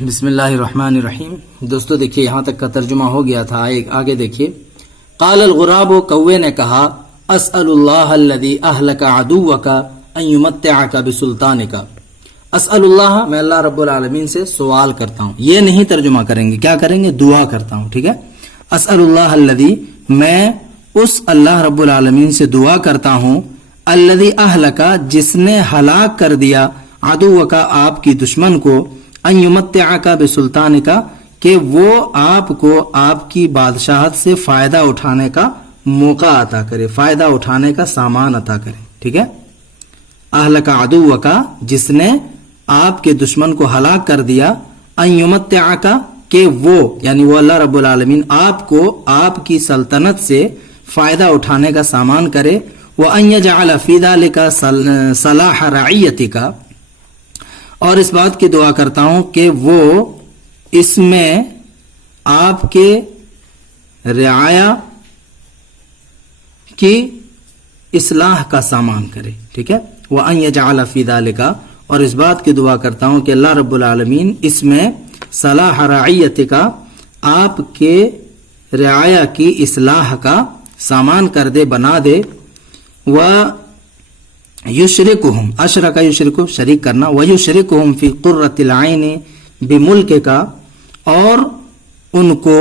بسم اللہ الرحمن الرحیم. دوستو دیکھیے یہاں تک کا ترجمہ ہو گیا تھا. آگے دیکھیے. قال الغراب، کوے نے کہا، اسأل اللہ الذی اہلک عدوک ان یمتعک بسلطانک. اسأل اللہ، میں اللہ رب العالمین سے سوال کرتا ہوں. یہ نہیں ترجمہ کریں گے، کیا کریں گے؟ دعا کرتا ہوں. ٹھیک ہے. اسأل اللہ الذی، میں اس اللہ رب العالمین سے دعا کرتا ہوں، الذی اہلک، جس نے ہلاک کر دیا، عدوک، آپ کی دشمن کو، ان یمتعک بسلطانک، کہ وہ آپ کو آپ کی بادشاہت سے فائدہ اٹھانے کا موقع عطا کرے، فائدہ اٹھانے کا سامان عطا کرے. ٹھیک ہے. اہلک عدوک، جس نے آپ کے دشمن کو ہلاک کر دیا، ان یمتعک، کہ وہ یعنی وہ اللہ رب العالمین آپ کو آپ کی سلطنت سے فائدہ اٹھانے کا سامان کرے. وَأَن يَجْعَلَ فِي ذَلِكَ صَلَاحَ رَعِيَّتِكَ، اور اس بات کی دعا کرتا ہوں کہ وہ اس میں آپ کے رعایا کی اصلاح کا سامان کرے. ٹھیک ہے. وَأَن يَجْعَلَ فِي ذَلِكَ، اور اس بات کی دعا کرتا ہوں کہ اللہ رب العالمین اس میں صلاح رعیت کا، آپ کے رعایا کی اصلاح کا سامان کر دے، بنا دے. یشرکہم، اشرک یشرک، شریک کرنا، ویشرکہم فی قرۃ العین بملک کا، اور ان کو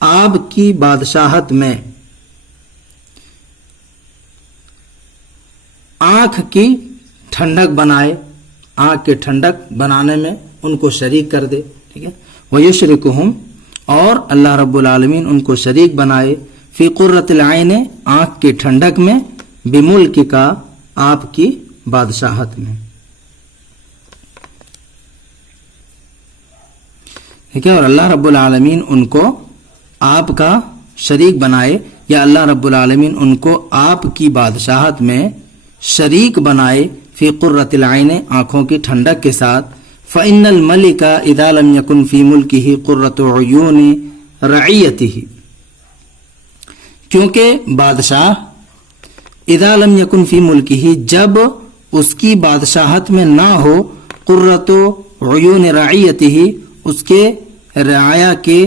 آپ کی بادشاہت میں آنکھ کی ٹھنڈک بنائے، آنکھ کے ٹھنڈک بنانے میں ان کو شریک کر دے. ٹھیک ہے. ویشرکہم، اور اللہ رب العالمین ان کو شریک بنائے، فی قرۃ العین، آنکھ کے ٹھنڈک میں، بملک کا، آپ کی بادشاہت میں. ٹھیک ہے. اور اللہ رب العالمین ان کو آپ کا شریک بنائے، یا اللہ رب العالمین ان کو آپ کی بادشاہت میں شریک بنائے، فی قرۃ العین، آنکھوں کی ٹھنڈک کے ساتھ. فإن الملک اذا لم يكن في ملکہ قرۃ عیون رعیتہ، کیونکہ بادشاہ اذا لم یکن فی ملکہ، جب اس کی بادشاہت میں نہ ہو، قرۃ عیون رعیتہ، اس کے رعایا کے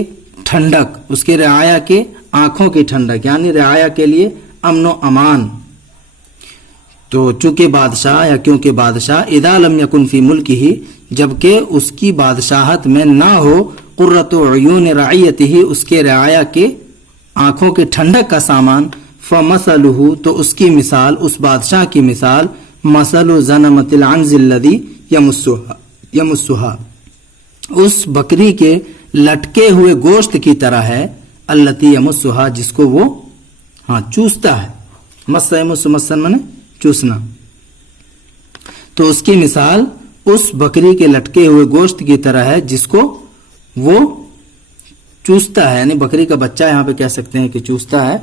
ٹھنڈک، اس کے رعایا کے آنکھوں کی ٹھنڈک، یعنی رعایا کے لیے امن و امان. تو چونکہ بادشاہ، یا کیونکہ بادشاہ، اذا لم یکن فی ملکہ، جبکہ اس کی بادشاہت میں نہ ہو، قرۃ عیون رعیتہ، اس کے رعایا کے آنکھوں کے ٹھنڈک کا سامان، فمثلہ، تو اس کی مثال، اس بادشاہ کی مثال، مثل زنمۃ العنز الذی یمسھا، اس بکری کے لٹکے ہوئے گوشت کی طرح ہے، التی یمسھا، جس کو وہ چوستا ہے. مس یمس، مسن منے چوسنا. تو اس کی مثال اس بکری کے لٹکے ہوئے گوشت کی طرح ہے جس کو وہ چوستا ہے، یعنی بکری کا بچہ یہاں پہ کہہ سکتے ہیں کہ چوستا ہے.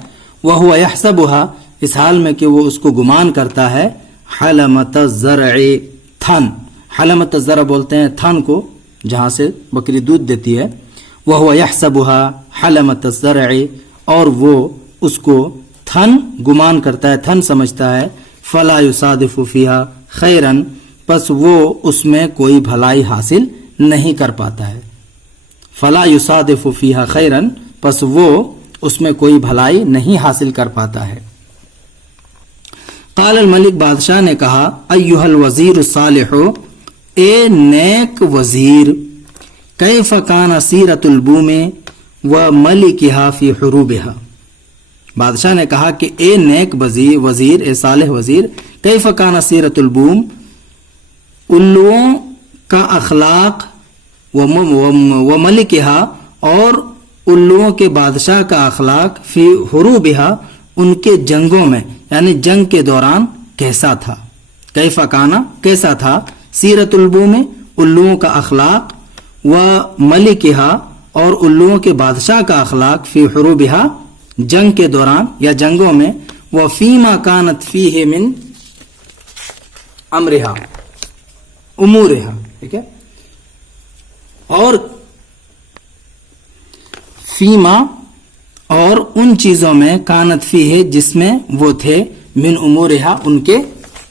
وَهُوَ يَحْسَبُهَا، اس حال میں کہ وہ اس کو گمان کرتا ہے، حلمۃ الزرع، تھن. حلمۃ الزرع بولتے ہیں تھن کو جہاں سے بکری دودھ دیتی ہے. وَهُوَ يَحْسَبُهَا حلمۃ الزرع، اور وہ اس کو تھن گمان کرتا ہے، تھن سمجھتا ہے. فَلَا يُصَادِفُ فِيهَا خَيْرًا، پس وہ اس میں کوئی بھلائی حاصل نہیں کر پاتا ہے. فَلَا يُصَادِفُ فِيهَا خَيْرًا، پس وہ اس میں کوئی بھلائی نہیں حاصل کر پاتا ہے. قال الملک، بادشاہ نے کہا، ایھا الوزیر الصالح، اے نیک وزیر، کیف کان سیرۃ البوم وملکھا فی حروبھا. بادشاہ نے کہا کہ اے نیک وزیر، اے صالح وزیر، کیف کان سیرۃ البوم، الوؤں کا اخلاق، وملکھا، اور الوؤں کے بادشاہ کا اخلاق، فی حروبھا، ان کے جنگوں میں، یعنی جنگ کے دوران کیسا تھا. کیف کانا، کیسا تھا، سیرت البوم، الوؤں کا اخلاق، و ملکھا، اور الوؤں کے بادشاہ کا اخلاق، فی حروبھا، جنگ کے دوران یا جنگوں میں، و فیما کانت فیہ من امرھا، امورھا. ٹھیک ہے. اور فیما، اور ان چیزوں میں، کانت فیہ، جس میں وہ تھے، من امورھا، ان کے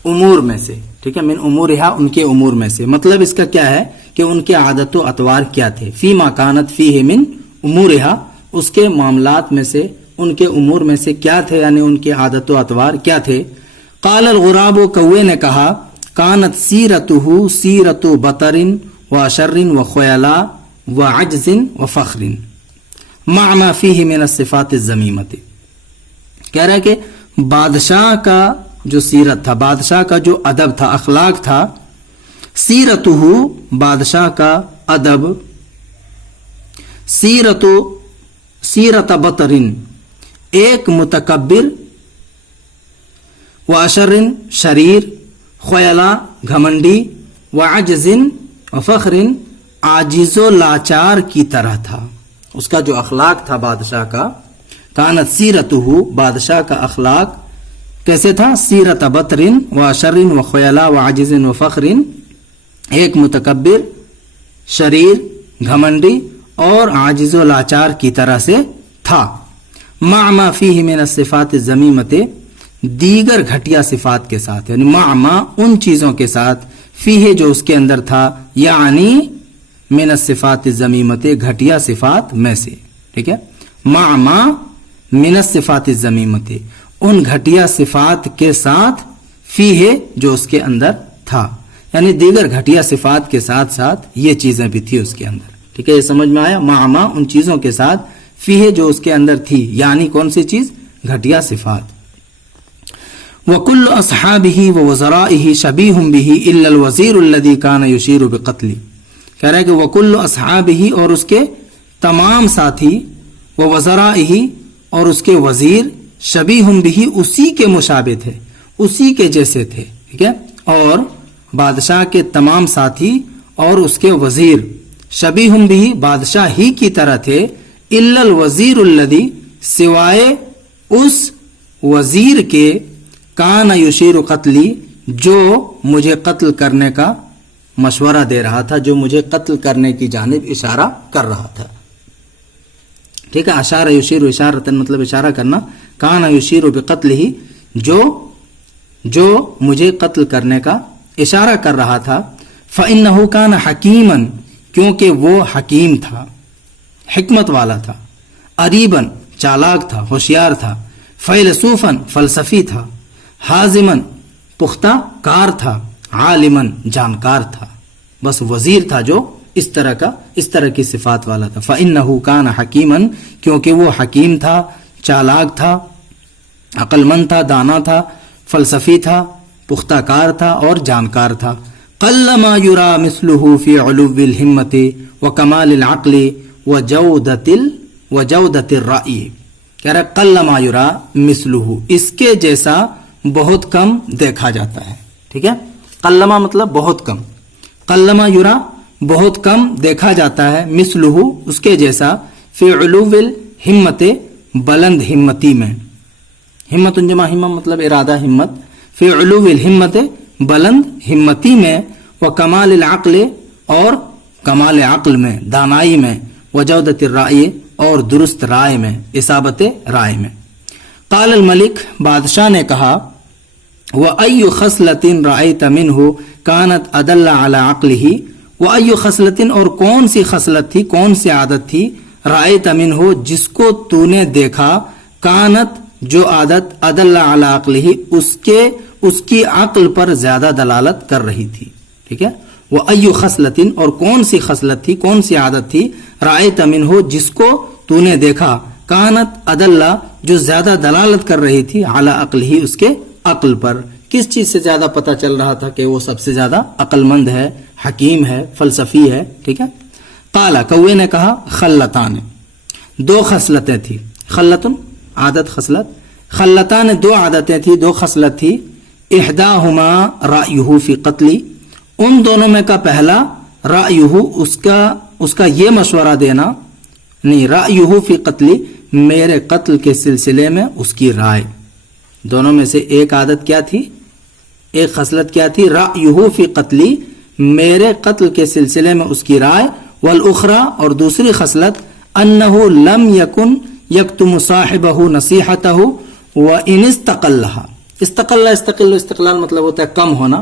امور میں سے. ٹھیک ہے. من امورھا، ان کے امور میں سے. مطلب اس کا کیا ہے کہ ان کے عادت و اطوار کیا تھے. فیما کانت فیہ من امورہا، اس کے معاملات میں سے، ان کے امور میں سے کیا تھے، یعنی ان کے عادت و اطوار کیا تھے. قال الغراب، کوے نے کہا، کانت سیرتہ سیرت بطر و شر و خیلاء و عجز و فخر مع ما فیہ من الصفات الذمیمۃ. کہہ رہا ہے کہ بادشاہ کا جو سیرت تھا، بادشاہ کا جو ادب تھا، اخلاق تھا، سیرتہ بادشاہ کا ادب، سیرت بطرن ایک متکبر، و اشرن شریر، خیلا گھمنڈی، و عجزن و فخرن عاجز و لاچار کی طرح تھا. اس کا جو اخلاق تھا بادشاہ کا، کانت سیرتہ بادشاہ کا اخلاق کیسے تھا؟ سیرت بطرن و اشرن و خیلا و عجزن و فخرن، ایک متکبر، شریر، گھمنڈی اور عاجز و لاچار کی طرح سے تھا. مع ما فیہ من الصفات الذمیمۃ، دیگر گھٹیا صفات کے ساتھ، یعنی مع ما ان چیزوں کے ساتھ، فیہ جو اس کے اندر تھا، یعنی من الصفات الذمیمۃ گھٹیا صفات میں سے. ٹھیک ہے، مع ما من الصفات الذمیمۃ ان گھٹیا صفات کے ساتھ، فیہ جو اس کے اندر تھا، یعنی دیگر گھٹیا صفات کے ساتھ ساتھ یہ چیزیں بھی تھی اس کے اندر. ٹھیک ہے، یہ سمجھ میں آیا؟ مع ما ان چیزوں کے ساتھ، فیہ جو اس کے اندر تھی، یعنی کون سی چیز؟ گھٹیا صفات. وَكُلُّ أَصْحَابِهِ وَوَزَرَائِهِ شَبِيهٌ بِهِ إِلَّا الْوَزِيرُ الَّذِي كَانَ يُشِيرُ بِقَتْلِ. کہہ رہا ہے کہ وَكُلُّ أَصْحَابِهِ اور اس کے تمام ساتھی، وَوَزَرَائِهِ اور اس کے وزیر، شَبِيهٌ بِهِ اسی کے مشابہ تھے، اسی کے جیسے تھے. ٹھیک ہے، اور بادشاہ کے تمام ساتھی اور اس کے وزیر شبیہم بھی بادشاہ ہی کی طرح تھے. الا الوزیر الذی سوائے اس وزیر کے، کان یشیر قتلی جو مجھے قتل کرنے کا مشورہ دے رہا تھا، جو مجھے قتل کرنے کی جانب اشارہ کر رہا تھا. ٹھیک ہے، اشارہ یشیر اشارتن مطلب اشارہ کرنا. کان یشیر بقتلہ جو مجھے قتل کرنے کا اشارہ کر رہا تھا. فإنہ کان حکیما کیونکہ وہ حکیم تھا، حکمت والا تھا. اریبن چالاک تھا، ہوشیار تھا. فیلسوفن فلسفی تھا. حازمن پختہ کار تھا. عالمن جانکار تھا. بس وزیر تھا جو اس طرح کی صفات والا تھا. فإنہ کان حکیما کیونکہ وہ حکیم تھا، چالاک تھا، عقل مند تھا، دانا تھا، فلسفی تھا، پختہ کار تھا اور جانکار تھا. قل ما یرا مثلہ فی علو الہمت و کمال العقل و جودت الرأی. کہہ رہا ہے قل ما یرا مثلہ، اس کے جیسا بہت کم دیکھا جاتا ہے. ٹھیک ہے، قلما مطلب بہت کم، قلما یرا بہت کم دیکھا جاتا ہے، مثلہ اس کے جیسا، فی علو الہمت بلند ہمتی میں. ہمت جمع ہمت مطلب ارادہ ہمت. فی علو الہمت بلند ہمتی میں، و کمال العقل اور کمال عقل میں، دانائی میں، و جودت الرائے اور درست رائے میں، اصابت رائے میں. قال الملک بادشاہ نے کہا، وَأَيُّ خَصْلَةٍ رَأَيْتَ مِنْهُ كَانَتْ أَدَلَّ عَلَىٰ عَقْلِهِ. وَأَيُّ خَصْلَةٍ اور کون سی خصلت تھی، کون سی عادت تھی، رَأَيْتَ مِنْهُ جس کو تو نے دیکھا، کانت جو عادت، أَدَلَّ عَلَىٰ عَقْلِهِ اس کی عقل پر زیادہ دلالت کر رہی تھی. ٹھیک ہے، وَأَيُّ خَصْلَةٍ اور کون سی خصلت تھی، کون سی عادت تھی، رَأَيْتَ مِنْهُ جس کو تو نے دیکھا، کانت أَدَلَّ جو زیادہ دلالت کر رہی تھی، عَلَىٰ عَقْلِهِ اس کے عقل پر. کس چیز سے زیادہ پتہ چل رہا تھا کہ وہ سب سے زیادہ عقل مند ہے، حکیم ہے، فلسفی ہے. ٹھیک ہے. قال کوے نے کہا، خلتان دو خصلتیں تھی. خلتن عادت، خصلت. خلتان دو عادتیں تھی، دو خصلت تھی. احداہما رأیہ فی قتلی ان دونوں میں کا پہلا، رأیہ اس کا یہ مشورہ دینا، نہیں رأیہ فی قتلی میرے قتل کے سلسلے میں اس کی رائے. دونوں میں سے ایک عادت کیا تھی، ایک خصلت کیا تھی، رأیہ فی قتلی میرے قتل کے سلسلے میں اس کی رائے. والاخرى اور دوسری خصلت، انہ لم یکن یکتم صاحبہ نصیحتہ وان استقلها. استقل استقلال مطلب ہوتا ہے کم ہونا.